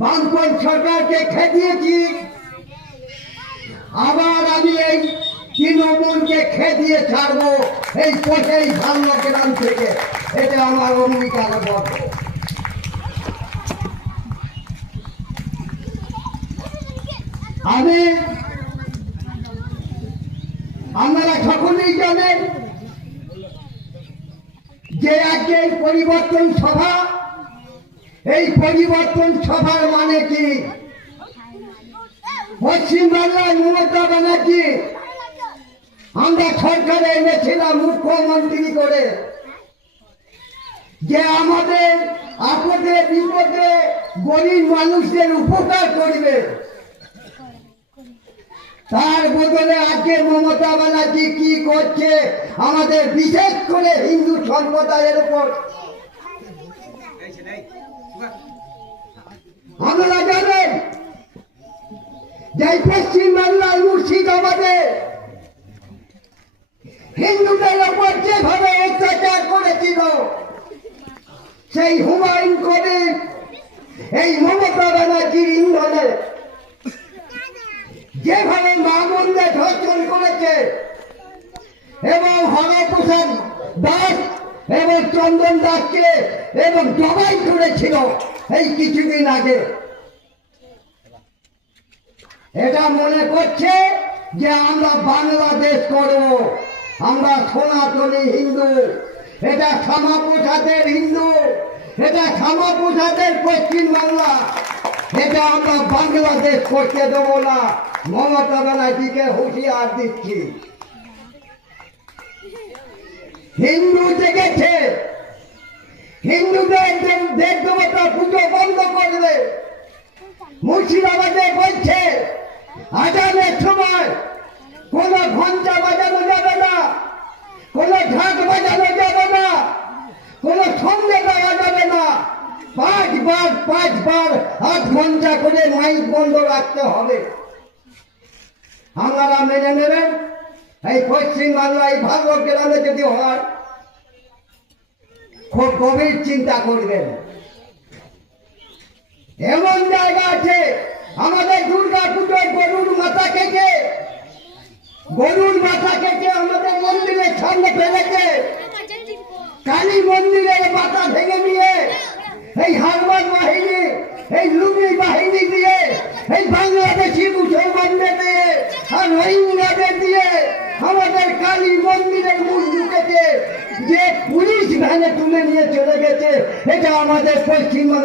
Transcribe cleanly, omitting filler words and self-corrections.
বামপন সরকারকে খেদিয়েছি, আবার আমি এই তৃণমূলকে খেদিয়ে ছাড়বো এই কোটেই ভাঙ্গ গ্রাম থেকে। এটা আমার অঙ্গীকারবদ্ধ। আপনারা সকলেই জানেন যে আজকে পরিবর্তন সভা, এই পরিবর্তন সভার মানে কি? পশ্চিমবাংলায় মমতা ব্যানার্জি আমরা সরকারে এনেছিলাম মুখ্যমন্ত্রী করে, যে আমাদের আপদে বিপদে গরিব মানুষদের উপকার করবে। তার বদলে আজকে মমতা ব্যানার্জি কি করছে আমাদের বিশেষ করে হিন্দু সম্প্রদায়ের উপর? আপনারা জানেন যে পশ্চিমবাংলার মুর্শিদাবাদে হিন্দুদের উপর যেভাবে অত্যাচার করেছিল, সেই হুমায়ুন কবির এই মমতা ব্যানার্জির ইন্ধনে যেভাবে মামুনদের ধর্ষণ করেছে এবং হরপ্রসাদ দাস এবং চন্দন দাসকে এবং জবাই করেছিল এই কিছুদিন আগে, এটা মনে করছে যে আমরা বাংলাদেশ করব, আমরা সনাতনী হিন্দু, এটা শ্যামাপ্রসাদের হিন্দু, এটা শ্যামাপ্রসাদের পশ্চিমবাংলা, এটা আমরা বাংলাদেশ করতে দেবো না। মমতা ব্যানার্জিকে হুঁশিয়ার দিচ্ছি। হিন্দু জেগেছে, হিন্দুদের দেব দেবতা পুজো বন্ধ করবে। মুর্শিদাবাদে বলছে আজানের সময় কোন ঘন্টা বাজানো যাবে না, কোন ঢাক বাজানো যাবে না, কোন সঙ্গে দেওয়া যাবে না। 5 বার 8 ঘন্টা করে মাইক বন্ধ রাখতে হবে। আপনারা মেনে নেবেন? এই পশ্চিমবাংলায় ভাগ্য গ্রামে যদি হয় খুব গভীর চিন্তা করবেন। এমন জায়গা আছে আমাদের দুর্গা পুজোর গরুর মাথা কেটে আমাদের মন্দিরের সামনে ফেলেছে, কালী মন্দিরের মাথা ভেঙে নিয়ে এই হারবার বাহিনী, এই লুঙ্গি বাহিনী দিয়ে, এই বাংলাদেশি মুসলমানদের দিয়ে আর রোহিঙ্গাদের দিয়ে আমাদের কালী মন্দিরের মূর্তিকে যে পুলিশ ভ্যানে তুলে নিয়ে চলে গেছে, এটা আমাদের পশ্চিমবঙ্গ